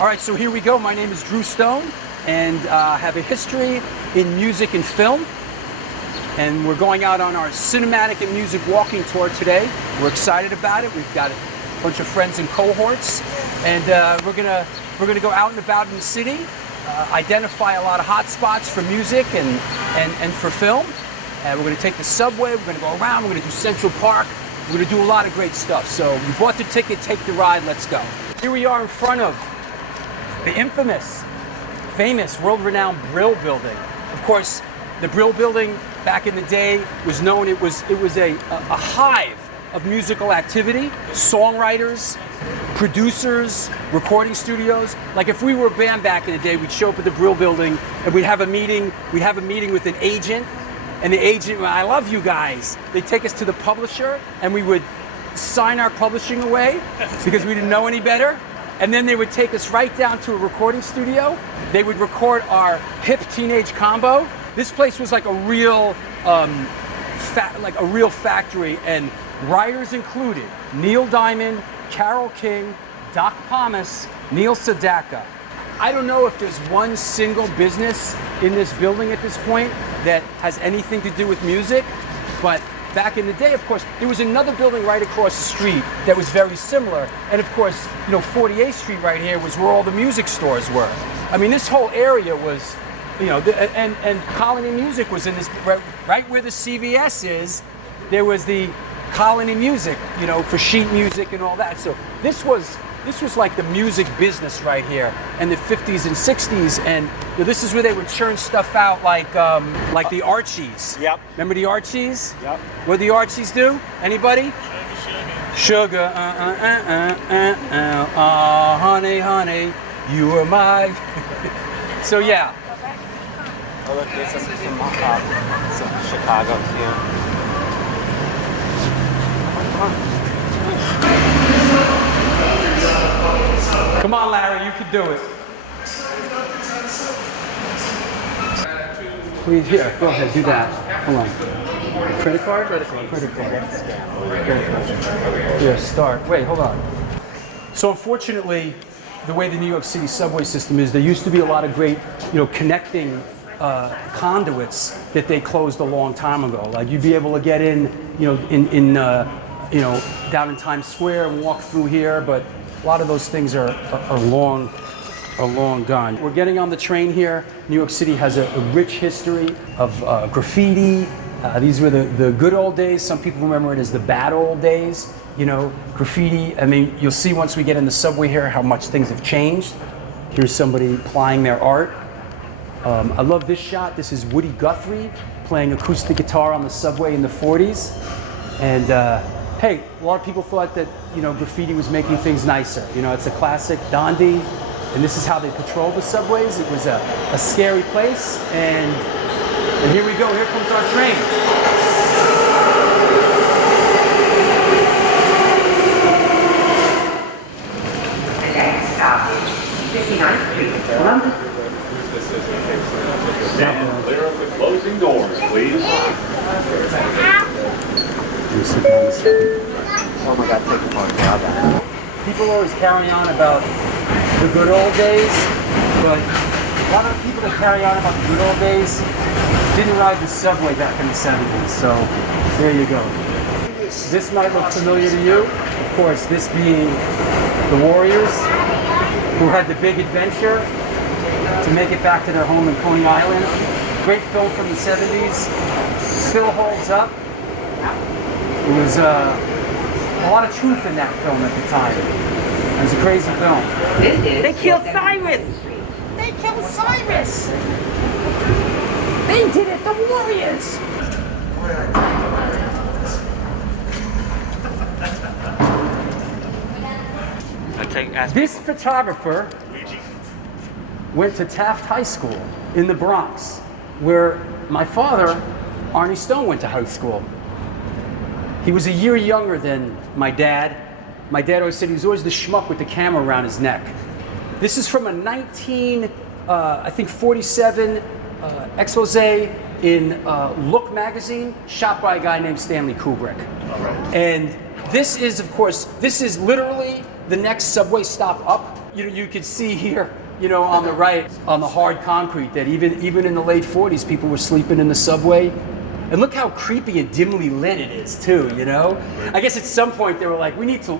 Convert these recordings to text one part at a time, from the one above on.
All right, so here we go. My name is Drew Stone, and have a history in music and film. And we're going out on our cinematic and music walking tour today. We're excited about it. We've got a bunch of friends and cohorts, and we're gonna go out and about in the city, identify a lot of hot spots for music and for film. And we're gonna take the subway. We're gonna go around. We're gonna do Central Park. We're gonna do a lot of great stuff. So you bought the ticket, take the ride. Let's go. Here we are in front of the infamous, famous, world-renowned Brill Building. Of course, the Brill Building back in the day was known, it was a hive of musical activity, songwriters, producers, recording studios. Like if we were a band back in the day, we'd show up at the Brill Building and we'd have a meeting with an agent, and the agent, I love you guys. They'd take us to the publisher and we would sign our publishing away because we didn't know any better. And then they would take us right down to a recording studio. They would record our hip teenage combo. This place was like a real, factory, and writers included Neil Diamond, Carole King, Doc Pomus, Neil Sedaka. I don't know if there's one single business in this building at this point that has anything to do with music, but back in the day, of course, there was another building right across the street that was very similar. And of course, 48th Street right here was where all the music stores were. I mean, this whole area was, and Colony Music was in this, right where the CVS is, there was the Colony Music, for sheet music and all that. So this was like the music business right here in the 50s and 60s, and this is where they would churn stuff out like the Archies. Yep. Remember the Archies? Yep. What did the Archies do? Anybody? Sugar, honey, honey, you are my. So yeah. Oh look, there's some Chicago here. Come on, Larry, you can do it. Please, here, go ahead, do that. Hold on. Credit card? Credit card. Here, start. Wait, hold on. So unfortunately, the way the New York City subway system is, there used to be a lot of great, connecting conduits that they closed a long time ago. Like you'd be able to get in, down in Times Square and walk through here, but a lot of those things are long gone. We're getting on the train here. New York City has a rich history of graffiti. These were the good old days. Some people remember it as the bad old days. Graffiti. I mean, you'll see once we get in the subway here how much things have changed. Here's somebody plying their art. I love this shot. This is Woody Guthrie playing acoustic guitar on the subway in the 40s. And hey, a lot of people thought that, graffiti was making things nicer. It's a classic dandy, and this is how they patrolled the subways. It was a scary place, and here we go. Here comes our train. Next stop, 59th Street, Columbus. Stand clear of the closing doors, please. Oh my God, take the phone down. People always carry on about the good old days, but a lot of people that carry on about the good old days didn't ride the subway back in the 70s, so there you go. This might look familiar to you. Of course, this being the Warriors, who had the big adventure to make it back to their home in Coney Island. Great film from the 70s, still holds up. It was a lot of truth in that film at the time. It was a crazy film. They killed Cyrus! They killed Cyrus! They did it, the Warriors! This photographer went to Taft High School in the Bronx, where my father, Arnie Stone, went to high school. He was a year younger than my dad. My dad always said he was always the schmuck with the camera around his neck. This is from a 1947 expose in Look magazine, shot by a guy named Stanley Kubrick. And this is, of course, this is literally the next subway stop up. You could see here, on the right, on the hard concrete, that even in the late 40s, people were sleeping in the subway. And look how creepy and dimly lit it is, too. I guess at some point they were like, we need to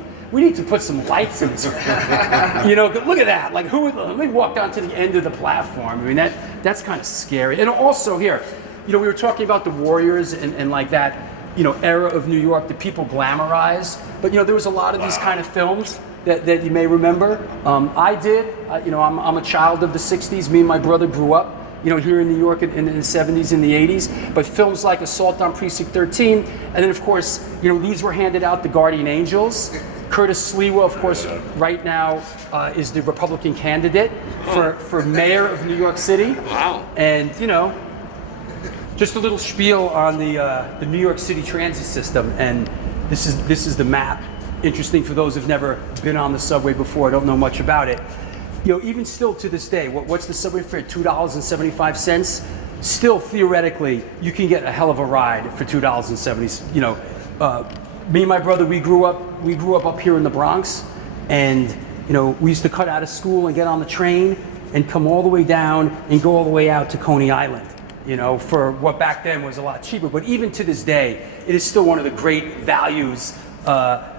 put some lights in this. Look at that. Like, let me walk down to the end of the platform. I mean, that's kind of scary. And also here, we were talking about the Warriors and like that, era of New York that people glamorize. But there was a lot of these kind of films that you may remember. I did. I'm a child of the '60s. Me and my brother grew up, here in New York in the '70s and the '80s. But films like Assault on Precinct 13, and then of course, these were handed out, The Guardian Angels. Curtis Sliwa, of course, right now is the Republican candidate for mayor of New York City. Wow. And just a little spiel on the New York City transit system, and this is the map. Interesting for those who've never been on the subway before, don't know much about it. Even still to this day, what's the subway fare? $2.75. Still, theoretically, you can get a hell of a ride for $2.70. Me and my brother, we grew up here in the Bronx, and we used to cut out of school and get on the train and come all the way down and go all the way out to Coney Island. For what back then was a lot cheaper. But even to this day, it is still one of the great values,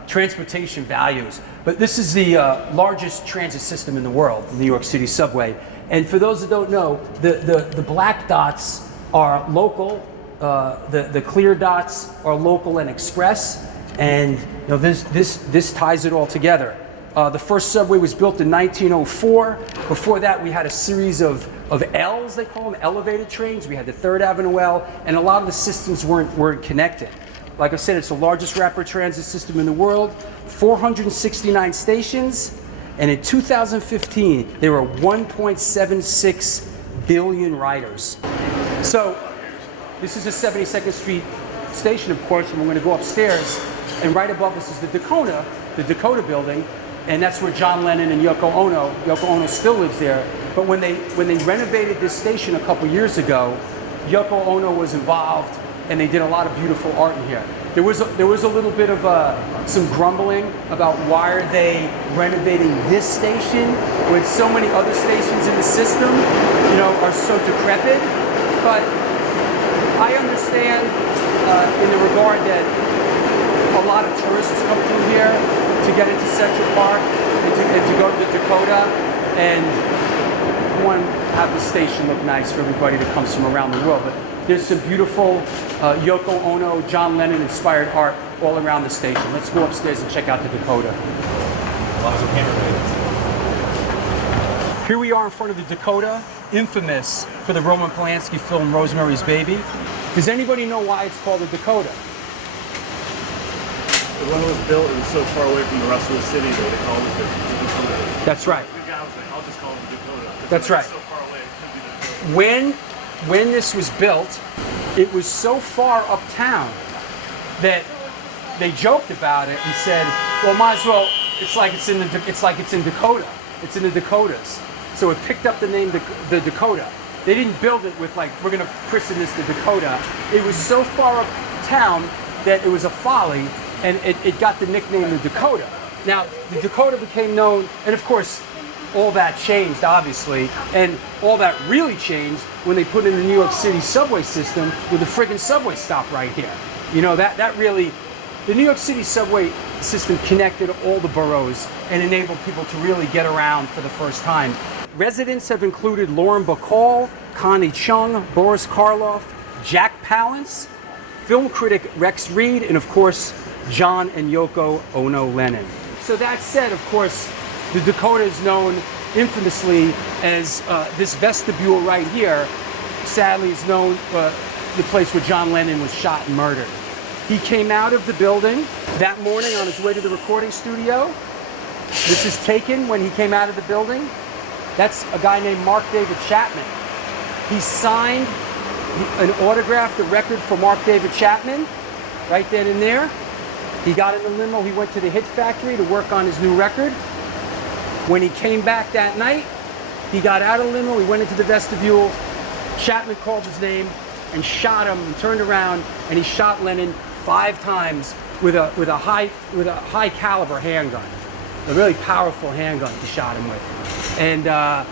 transportation values. But this is the largest transit system in the world, the New York City subway. And for those that don't know, the black dots are local, the clear dots are local and express, and this ties it all together. The first subway was built in 1904. Before that, we had a series of L's, they call them, elevated trains. We had the 3rd Avenue L, and a lot of the systems weren't connected. Like I said, it's the largest rapid transit system in the world, 469 stations, and in 2015, there were 1.76 billion riders. So, this is the 72nd Street station, of course, and we're going to go upstairs, and right above us is the Dakota Building, and that's where John Lennon and Yoko Ono still lives there. But when they renovated this station a couple years ago, Yoko Ono was involved, and they did a lot of beautiful art in here. There was a little bit of some grumbling about why are they renovating this station when so many other stations in the system, are so decrepit. But I understand in the regard that a lot of tourists come through here to get into Central Park and to go to the Dakota, and want to have the station look nice for everybody that comes from around the world. But there's some beautiful Yoko Ono, John Lennon inspired art all around the station. Let's go upstairs and check out the Dakota. Here we are in front of the Dakota, infamous for the Roman Polanski film Rosemary's Baby. Does anybody know why it's called the Dakota? When it was built, it was so far away from the rest of the city that they called it the Dakota. That's right. I'll just call it the Dakota. That's right. So far away, it could be the Dakota. When this was built, it was so far uptown that they joked about it and said, "Well, might as well. It's like it's in Dakota. It's in the Dakotas." So it picked up the name the Dakota. They didn't build it with like, we're going to christen this the Dakota. It was so far uptown that it was a folly, and it got the nickname the Dakota. Now, the Dakota became known, and of course, all that changed, obviously, and all that really changed when they put in the New York City subway system with a friggin' subway stop right here. That really, the New York City subway system connected all the boroughs and enabled people to really get around for the first time. Residents have included Lauren Bacall, Connie Chung, Boris Karloff, Jack Palance, film critic Rex Reed, and of course, John and Yoko Ono Lennon. So that said, of course, the Dakota is known infamously as this vestibule right here. Sadly, is known the place where John Lennon was shot and murdered. He came out of the building that morning on his way to the recording studio. This is taken when he came out of the building. That's a guy named Mark David Chapman. He signed and autographed the record for Mark David Chapman right then and there. He got in the limo, he went to the Hit Factory to work on his new record. When he came back that night, he got out of the limo, he went into the vestibule. Chapman called his name and shot him and turned around, and he shot Lennon 5 times with a high caliber handgun. a really powerful handgun he shot him with. And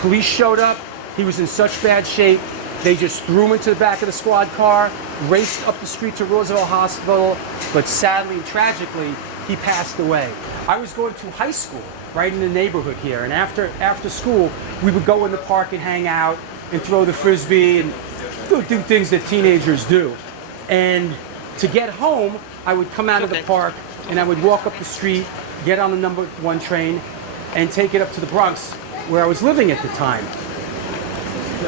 police showed up. He was in such bad shape. They just threw him into the back of the squad car, raced up the street to Roosevelt Hospital, but sadly and tragically, he passed away. I was going to high school right in the neighborhood here, and after school, we would go in the park and hang out and throw the frisbee and do things that teenagers do. And to get home, I would come out of the park and I would walk up the street, get on the number 1 train, and take it up to the Bronx, where I was living at the time.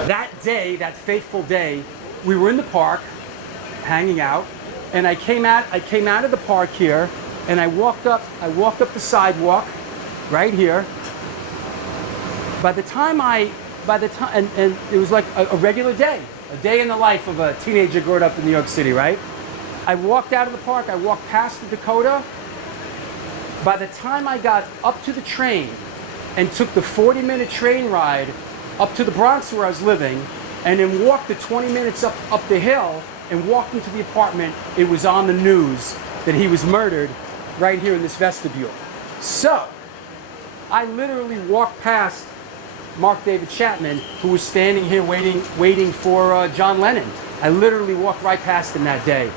That day, that fateful day, we were in the park, hanging out, and I came out of the park here, and I walked up the sidewalk, right here. By the time, and it was like a regular day, a day in the life of a teenager growing up in New York City, right? I walked out of the park, I walked past the Dakota. By the time I got up to the train and took the 40-minute train ride up to the Bronx where I was living, and then walked the 20 minutes up the hill and walked into the apartment, it was on the news that he was murdered right here in this vestibule. So, I literally walked past Mark David Chapman, who was standing here waiting for John Lennon. I literally walked right past him that day.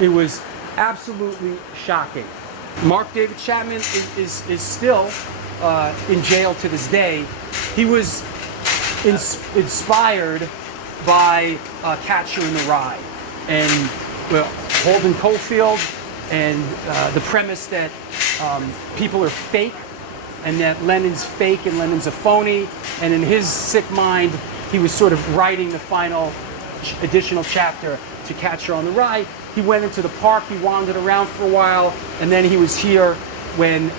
It was absolutely shocking. Mark David Chapman is still in jail to this day. He was inspired by Catcher in the Rye and Holden Caulfield, and the premise that people are fake and that Lennon's fake and Lennon's a phony, and in his sick mind he was sort of writing the final additional chapter to Catcher on the Rye. He went into the park, he wandered around for a while, and then he was here when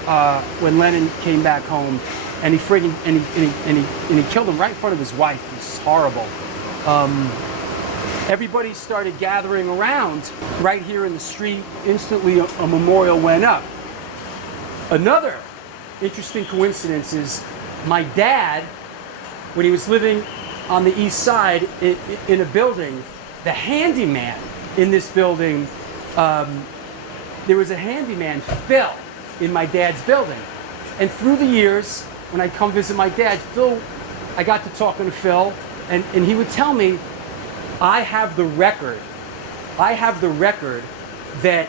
Lennon came back home, and he killed him right in front of his wife. This is horrible. Everybody started gathering around right here in the street. Instantly, a memorial went up. Another interesting coincidence is my dad, when he was living on the east side in a building, the handyman in this building, there was a handyman, Phil, in my dad's building. And through the years, when I'd come visit my dad, I got to talking to Phil, and he would tell me, I have the record that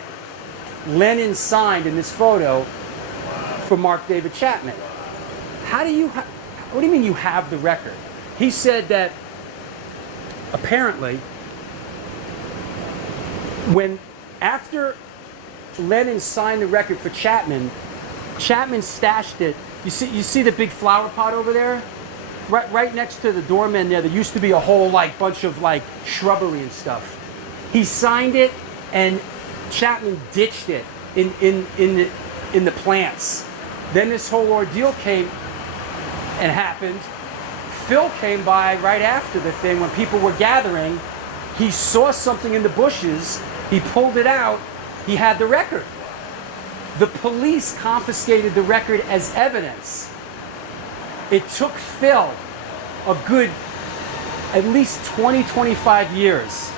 Lennon signed in this photo for Mark David Chapman. What do you mean you have the record? He said that apparently after Lennon signed the record for Chapman stashed it. You see the big flower pot over there? Right next to the doorman there used to be a whole bunch of shrubbery and stuff. He signed it, and Chapman ditched it in the plants. Then this whole ordeal came and happened. Phil came by right after the thing when people were gathering. He saw something in the bushes. He pulled it out. He had the record. The police confiscated the record as evidence. It took Phil a good at least 20, 25 years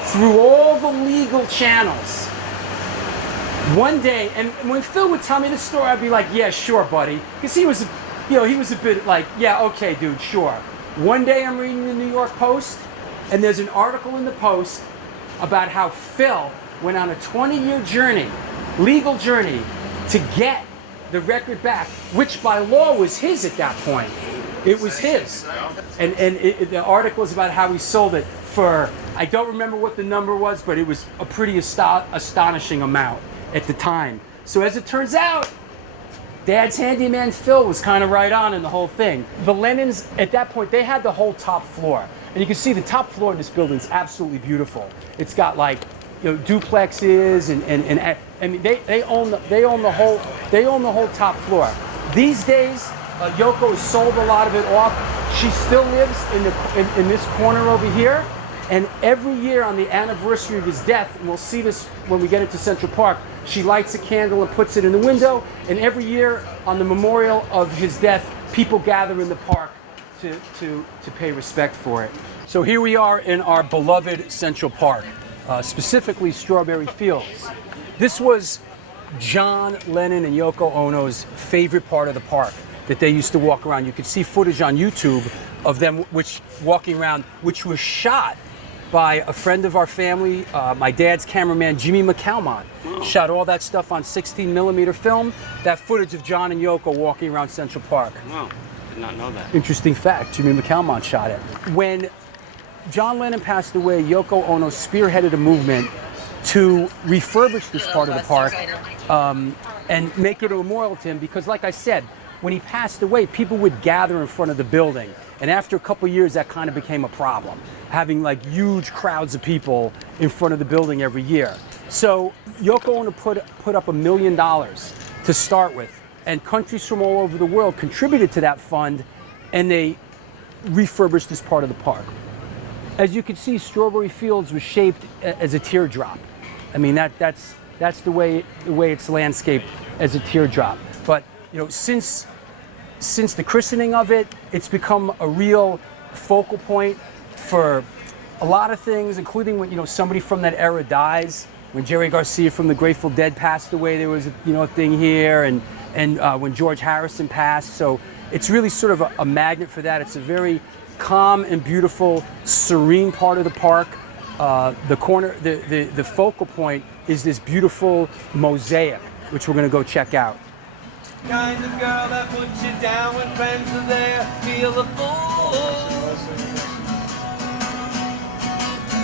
through all the legal channels. One day, and when Phil would tell me the story, I'd be like, yeah, sure, buddy. Because he was a bit like, yeah, okay, dude, sure. One day I'm reading the New York Post, and there's an article in the Post about how Phil went on a 20-year journey, legal journey, to get the record back, which by law was his at that point. It was his. And the article is about how he sold it for, I don't remember what the number was, but it was a pretty astonishing amount at the time. So as it turns out, Dad's handyman Phil was kind of right on in the whole thing. The Lennons, at that point, they had the whole top floor. And you can see the top floor in this building is absolutely beautiful. It's got duplexes and I mean they own the whole top floor. These days, Yoko has sold a lot of it off. She still lives in this corner over here, and every year on the anniversary of his death, and we'll see this when we get into Central Park, she lights a candle and puts it in the window, and every year on the memorial of his death, people gather in the park to pay respect for it. So here we are in our beloved Central Park, specifically Strawberry Fields. This was John Lennon and Yoko Ono's favorite part of the park that they used to walk around. You could see footage on YouTube of them walking around, which was shot by a friend of our family, my dad's cameraman, Jimmy McCalmont. Shot all that stuff on 16mm film. That footage of John and Yoko walking around Central Park. No, did not know that. Interesting fact, Jimmy McCalmont shot it. When John Lennon passed away, Yoko Ono spearheaded a movement to refurbish this part of the park and make it a memorial to him, because like I said, when he passed away, people would gather in front of the building. And after a couple years, that kind of became a problem, having like huge crowds of people in front of the building every year. So Yoko Ono put up $1 million to start with, and countries from all over the world contributed to that fund, and they refurbished this part of the park. As you can see, Strawberry Fields was shaped as a teardrop. I mean, that's the way it's landscaped, as a teardrop. But you know, since the christening of it, it's become a real focal point for a lot of things, including when somebody from that era dies. When Jerry Garcia from the Grateful Dead passed away, there was a thing here, and when George Harrison passed. So it's really sort of a magnet for that. It's a very calm and beautiful, serene part of the park. The focal point is this beautiful mosaic, which we're going to go check out. Kind of girl that puts you down when friends are there, feel the fool.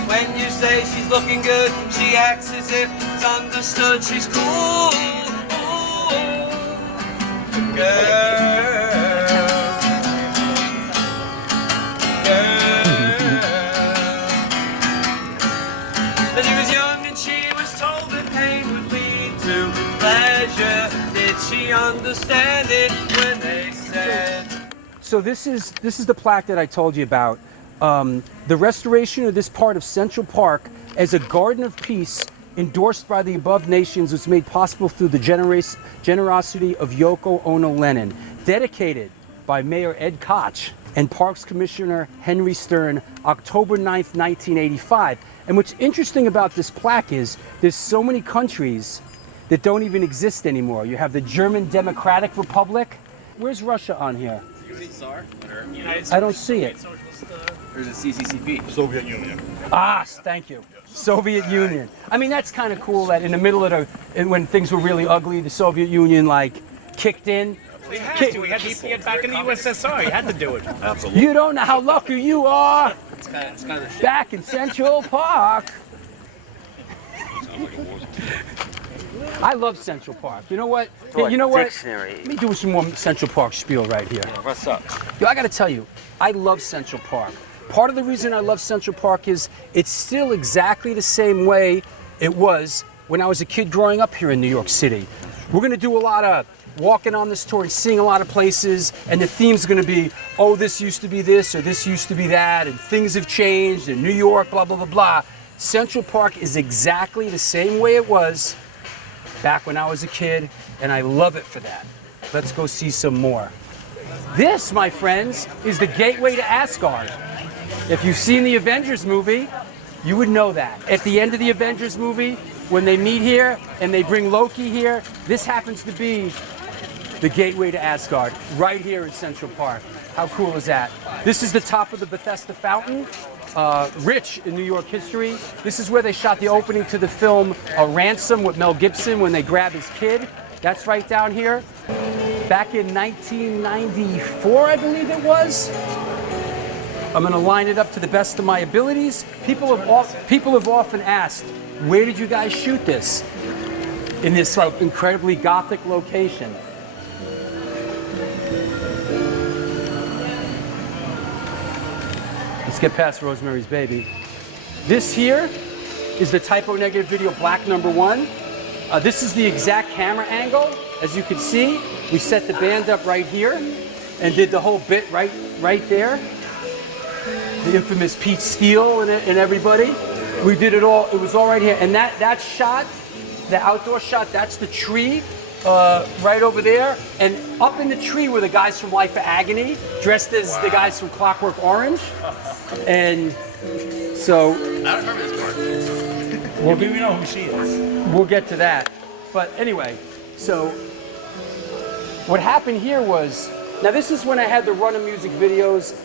When you say she's looking good, she acts as if it's understood. She's cool, girl. When she was young and she was told that pain would lead to pleasure, did she understand it when they said? So this is the plaque that I told you about. The restoration of this part of Central Park as a garden of peace endorsed by the above nations was made possible through the generosity of Yoko Ono Lennon, dedicated by Mayor Ed Koch and Parks Commissioner Henry Stern, October 9th, 1985. And what's interesting about this plaque is there's so many countries that don't even exist anymore. You have the German Democratic Republic. Where's Russia on here? I don't see it. There's a CCCP. Soviet Union. Ah, thank you. Soviet Union. I mean, that's kind of cool that in the middle of when things were really ugly, the Soviet Union kicked in. We had to. We had to get back in the USSR. You had to do it. Absolutely. You don't know how lucky you are. It's kind of shit. Back in Central Park. I love Central Park. You know what? Hey, you know what? Dictionary. Let me do some more Central Park spiel right here. What's up? Yo, I got to tell you, I love Central Park. Part of the reason I love Central Park is it's still exactly the same way it was when I was a kid growing up here in New York City. We're going to do a lot of walking on this tour and seeing a lot of places, and the theme's going to be, oh, this used to be this or this used to be that, and things have changed, and New York, blah, blah, blah, blah. Central Park is exactly the same way it was back when I was a kid, and I love it for that. Let's go see some more. This, my friends, is the gateway to Asgard. If you've seen the Avengers movie, you would know that. At the end of the Avengers movie, when they meet here and they bring Loki here, this happens to be the gateway to Asgard, right here in Central Park. How cool is that? This is the top of the Bethesda Fountain, rich in New York history. This is where they shot the opening to the film Ransom with Mel Gibson when they grab his kid. That's right down here. Back in 1994, I believe it was. I'm going to line it up to the best of my abilities. People have often asked, where did you guys shoot this? In this incredibly gothic location. Let's get past Rosemary's Baby. This here is the typo negative video black #1. This is the exact camera angle. As you can see, we set the band up right here and did the whole bit right there. The infamous Pete Steele and everybody. We did it all. It was all right here. And that shot, the outdoor shot, that's the tree right over there. And up in the tree were the guys from Life of Agony, dressed as the guys from Clockwork Orange. And so... I don't remember this part. We know who she is. We'll get to that. But anyway, so what happened here was, now this is when I had the run of music videos.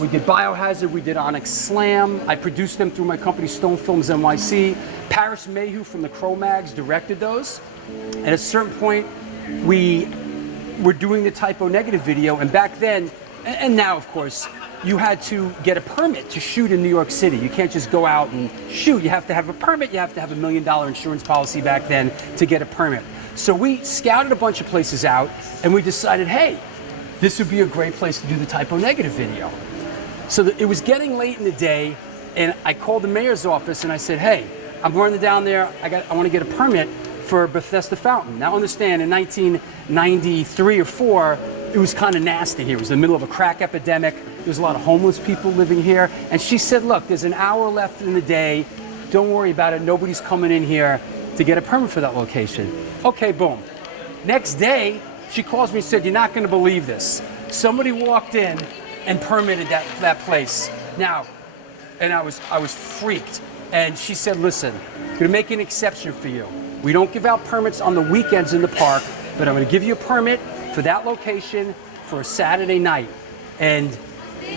We did Biohazard, we did Onyx Slam. I produced them through my company Stone NYC. Paris Mayhew from the Cro-Mags directed those. And at a certain point, we were doing the Typo Negative video, and back then, and now of course, you had to get a permit to shoot in New York City. You can't just go out and shoot. You have to have a permit, you have to have $1 million insurance policy back then to get a permit. So we scouted a bunch of places out, and we decided, hey, this would be a great place to do the Typo Negative video. So it was getting late in the day, and I called the mayor's office and I said, hey, I'm running down there, I want to get a permit for Bethesda Fountain. Now understand, in 1993 or 4, it was kind of nasty here. It was the middle of a crack epidemic. There was a lot of homeless people living here. And she said, look, there's an hour left in the day. Don't worry about it. Nobody's coming in here to get a permit for that location. Okay, boom. Next day, she calls me and said, you're not going to believe this. Somebody walked in and permitted that place. Now, and I was freaked. And she said, listen, I'm going to make an exception for you. We don't give out permits on the weekends in the park, but I'm going to give you a permit for that location for a Saturday night. And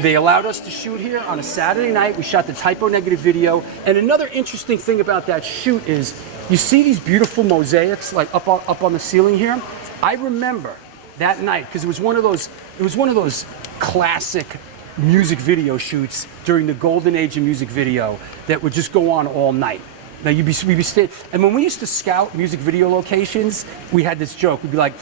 they allowed us to shoot here on a Saturday night. We shot the Typo Negative video. And another interesting thing about that shoot is, you see these beautiful mosaics like up on the ceiling here? I remember that night, because it was one of those classic music video shoots during the golden age of music video that would just go on all night. Now we'd be staying, and when we used to scout music video locations, we had this joke. We'd be like,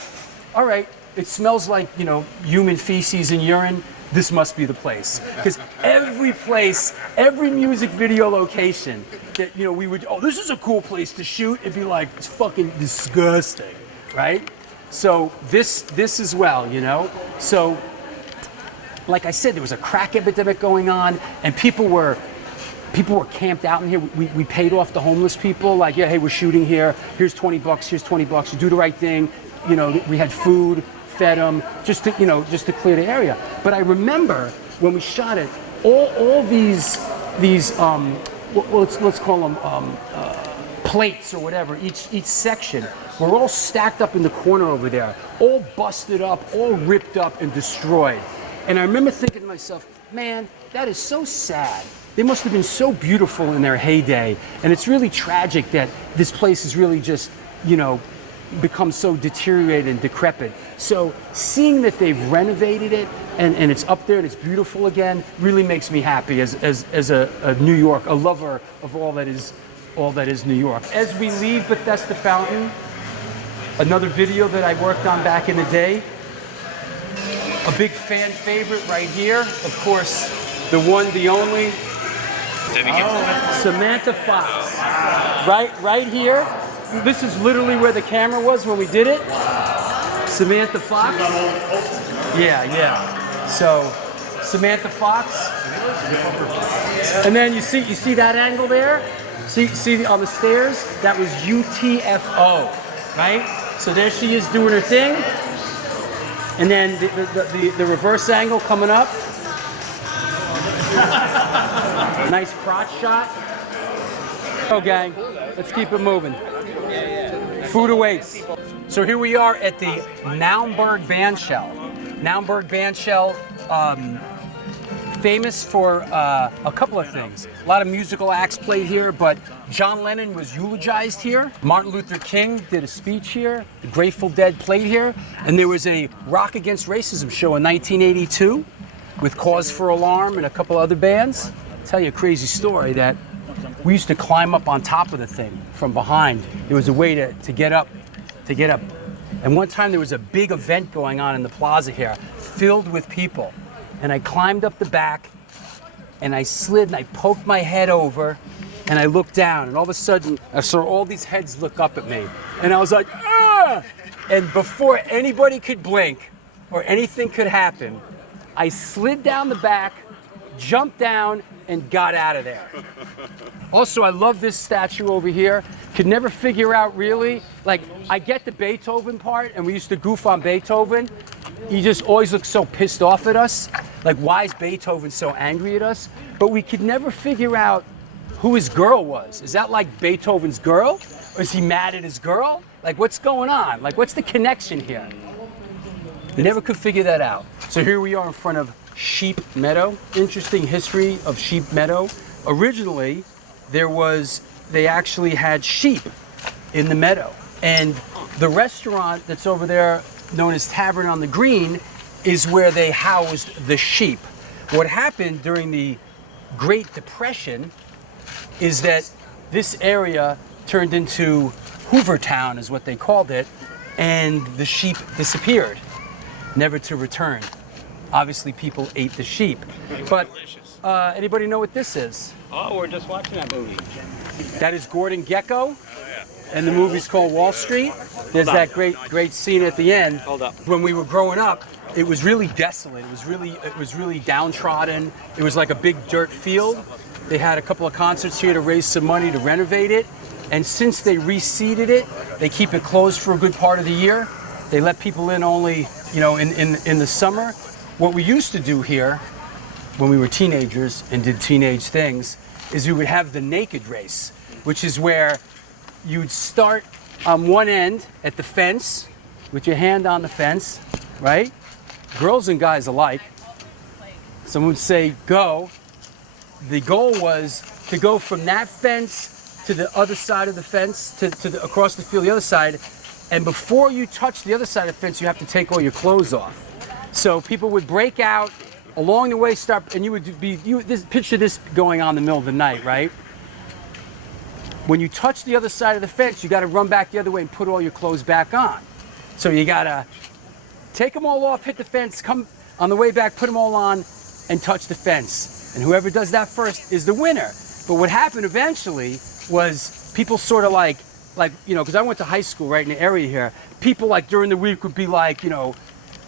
all right, it smells like, you know, human feces and urine. This must be the place. Because every place, every music video location that, you know, we would, oh, this is a cool place to shoot, it'd be like, it's fucking disgusting, right? So this as well, you know? So, like I said, there was a crack epidemic going on, and people were camped out in here. We paid off the homeless people, like, yeah, hey, we're shooting here. Here's 20 bucks, here's 20 bucks. You do the right thing. You know, we had food, fed them, just to clear the area. But I remember when we shot it, all these let's call them plates or whatever, each section, were all stacked up in the corner over there, all busted up, all ripped up and destroyed. And I remember thinking to myself, man, that is so sad. They must have been so beautiful in their heyday. And it's really tragic that this place has really just, you know, become so deteriorated and decrepit. So seeing that they've renovated it and it's up there and it's beautiful again really makes me happy as a New York, a lover of all that is New York. As we leave Bethesda Fountain, another video that I worked on back in the day, a big fan favorite right here, of course, the one, the only, Samantha Fox. Right here. This is literally where the camera was when we did it. Samantha Fox. Yeah. So, Samantha Fox. And then you see that angle there? See on the stairs? That was UTFO, right? So there she is doing her thing. And then the reverse angle coming up. Nice crotch shot. Oh, gang, let's keep it moving. Food awaits. So here we are at the Naumburg Bandshell. Naumburg Bandshell, famous for a couple of things. A lot of musical acts played here, but John Lennon was eulogized here. Martin Luther King did a speech here. The Grateful Dead played here. And there was a Rock Against Racism show in 1982 with Cause for Alarm and a couple other bands. I'll tell you a crazy story that we used to climb up on top of the thing from behind. There was a way to get up. And one time there was a big event going on in the plaza here, filled with people. And I climbed up the back, and I slid, and I poked my head over, and I looked down, and all of a sudden, I saw all these heads look up at me. And I was like, ah! And before anybody could blink, or anything could happen, I slid down the back, jumped down, and got out of there. Also, I love this statue over here. Could never figure out really, like, I get the Beethoven part, and we used to goof on Beethoven. He just always looks so pissed off at us. Like, why is Beethoven so angry at us? But we could never figure out who his girl was. Is that like Beethoven's girl? Or is he mad at his girl? Like, what's going on? Like, what's the connection here? You never could figure that out. So here we are in front of Sheep Meadow. Interesting history of Sheep Meadow. Originally, they actually had sheep in the meadow. And the restaurant that's over there, known as Tavern on the Green, is where they housed the sheep. What happened during the Great Depression is that this area turned into Hoovertown, is what they called it, and the sheep disappeared, never to return. Obviously, people ate the sheep. But anybody know what this is? Oh, we're just watching that movie. That is Gordon Gekko, and the movie's called Wall Street. There's that great scene at the end. Hold up. When we were growing up, it was really desolate. It was really downtrodden. It was like a big dirt field. They had a couple of concerts here to raise some money to renovate it. And since they reseeded it, they keep it closed for a good part of the year. They let people in only, in the summer. What we used to do here, when we were teenagers and did teenage things, is we would have the naked race, which is where you'd start on one end at the fence with your hand on the fence, right? Girls and guys alike. Someone would say, go. The goal was to go from that fence to the other side of the fence, across the field, the other side. And before you touch the other side of the fence, you have to take all your clothes off. So people would break out along the way, and you would picture this going on in the middle of the night, right? When you touch the other side of the fence, you got to run back the other way and put all your clothes back on. So you got to take them all off, hit the fence, come on the way back, put them all on, and touch the fence. And whoever does that first is the winner. But what happened eventually was people sort of like, because I went to high school right in the area here, people like during the week would be like,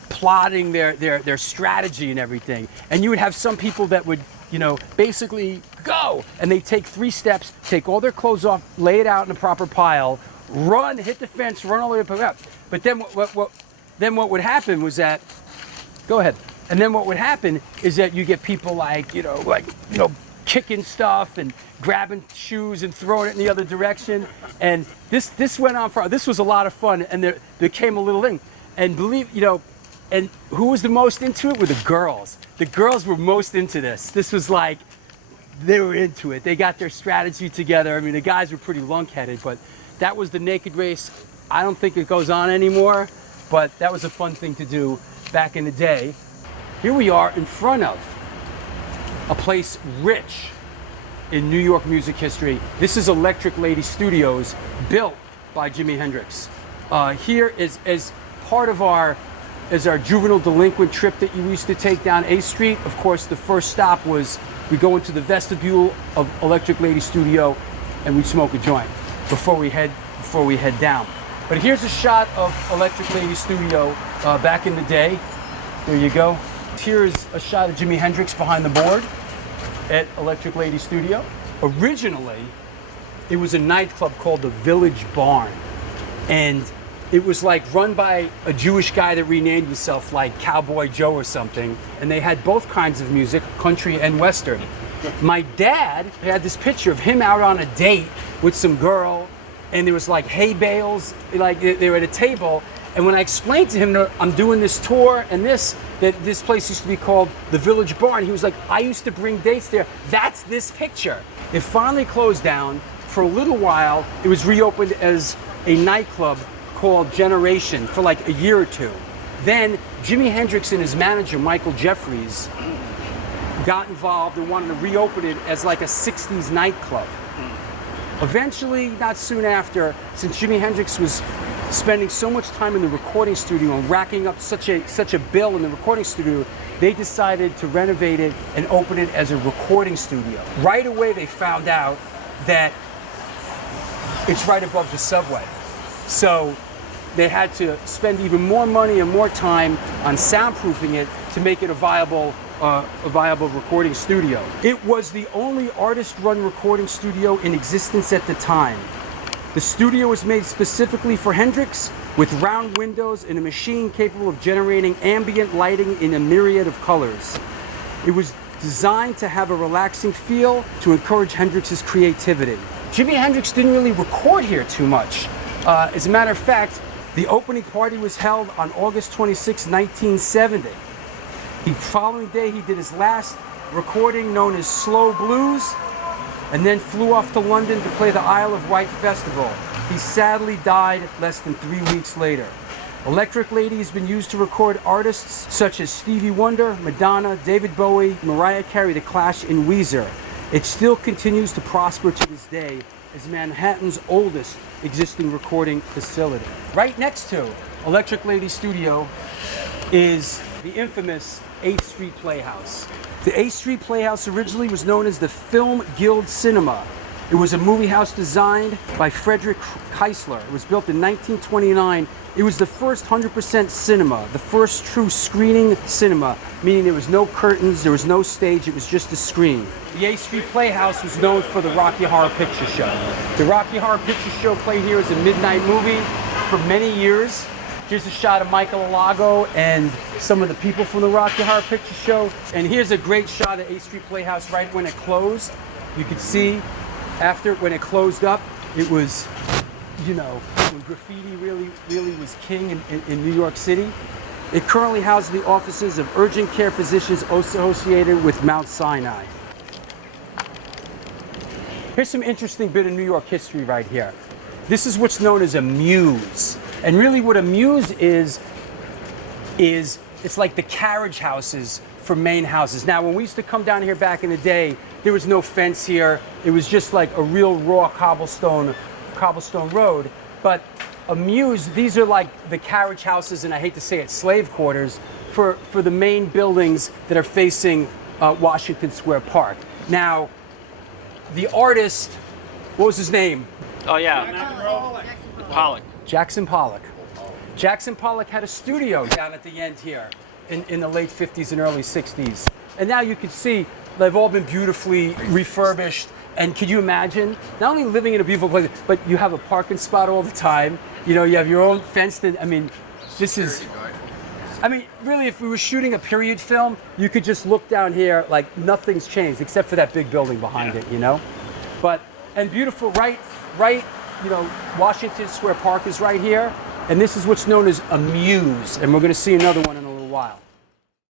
plotting their strategy and everything. And you would have some people that would, basically go, and they take 3 steps, take all their clothes off, lay it out in a proper pile, run, hit the fence, run all the way up. But then what would happen was that, go ahead. And then what would happen is that you get people like, kicking stuff and grabbing shoes and throwing it in the other direction. And this went on this was a lot of fun, and there came a little thing. And and who was the most into it were the girls. The girls were most into this. This was like, they were into it. They got their strategy together. I mean, the guys were pretty lunk-headed, but that was the naked race. I don't think it goes on anymore, but that was a fun thing to do back in the day. Here we are in front of a place rich in New York music history. This is Electric Lady Studios, built by Jimi Hendrix. Here is as part of our juvenile delinquent trip that you used to take down A Street. Of course, the first stop was we go into the vestibule of Electric Lady Studio and we smoke a joint before we head down. But here's a shot of Electric Lady Studio back in the day. There you go. Here's a shot of Jimi Hendrix behind the board at Electric Lady Studio. Originally, it was a nightclub called the Village Barn, and it was like run by a Jewish guy that renamed himself like Cowboy Joe or something, and they had both kinds of music, country and western. My dad had this picture of him out on a date with some girl, and there was like hay bales, like they were at a table. And when I explained to him that I'm doing this tour and that this place used to be called the Village Barn, he was like, I used to bring dates there. That's this picture. It finally closed down. For a little while, it was reopened as a nightclub called Generation for like a year or two. Then Jimi Hendrix and his manager, Michael Jeffries, got involved and wanted to reopen it as like a 60s nightclub. Eventually, not soon after, since Jimi Hendrix was spending so much time in the recording studio and racking up such a bill in the recording studio, they decided to renovate it and open it as a recording studio. Right away, they found out that it's right above the subway. So they had to spend even more money and more time on soundproofing it to make it a viable recording studio. It was the only artist-run recording studio in existence at the time. The studio was made specifically for Hendrix, with round windows and a machine capable of generating ambient lighting in a myriad of colors. It was designed to have a relaxing feel to encourage Hendrix's creativity. Jimi Hendrix didn't really record here too much. As a matter of fact, the opening party was held on August 26, 1970. The following day, he did his last recording known as Slow Blues, and then flew off to London to play the Isle of Wight Festival. He sadly died less than 3 weeks later. Electric Lady has been used to record artists such as Stevie Wonder, Madonna, David Bowie, Mariah Carey, The Clash, and Weezer. It still continues to prosper to this day as Manhattan's oldest existing recording facility. Right next to Electric Lady Studio is the infamous 8th Street Playhouse. The 8th Street Playhouse originally was known as the Film Guild Cinema. It was a movie house designed by Frederick Keisler. It was built in 1929. It was the first 100% cinema, the first true screening cinema, meaning there was no curtains, there was no stage, it was just a screen. The 8th Street Playhouse was known for the Rocky Horror Picture Show. The Rocky Horror Picture Show played here as a midnight movie for many years. Here's a shot of Michael Alago and some of the people from the Rocky Horror Picture Show. And here's a great shot of 8th Street Playhouse right when it closed. You can see after, when it closed up, it was, you know, when graffiti really was king in New York City. It currently houses the offices of urgent care physicians associated with Mount Sinai. Here's some interesting bit of New York history right here. This is what's known as a mews. And really what a mews is it's like the carriage houses for main houses. Now, when we used to come down here back in the day, there was no fence here. It was just like a real raw cobblestone road. But a mews, these are like the carriage houses, and I hate to say it, slave quarters for the main buildings that are facing Washington Square Park. Now, the artist, what was his name? Oh yeah, Pollock. Jackson Pollock. Jackson Pollock had a studio down at the end here in the late 50s and early 60s. And now you can see they've all been beautifully refurbished. And could you imagine not only living in a beautiful place, but you have a parking spot all the time. You know, you have your own fenced in. I mean, this is, I mean, really, if we were shooting a period film, you could just look down here like nothing's changed except for that big building behind it, you know? But, and beautiful, right, you know, Washington Square Park is right here. And this is what's known as a mews. And we're going to see another one in a little while.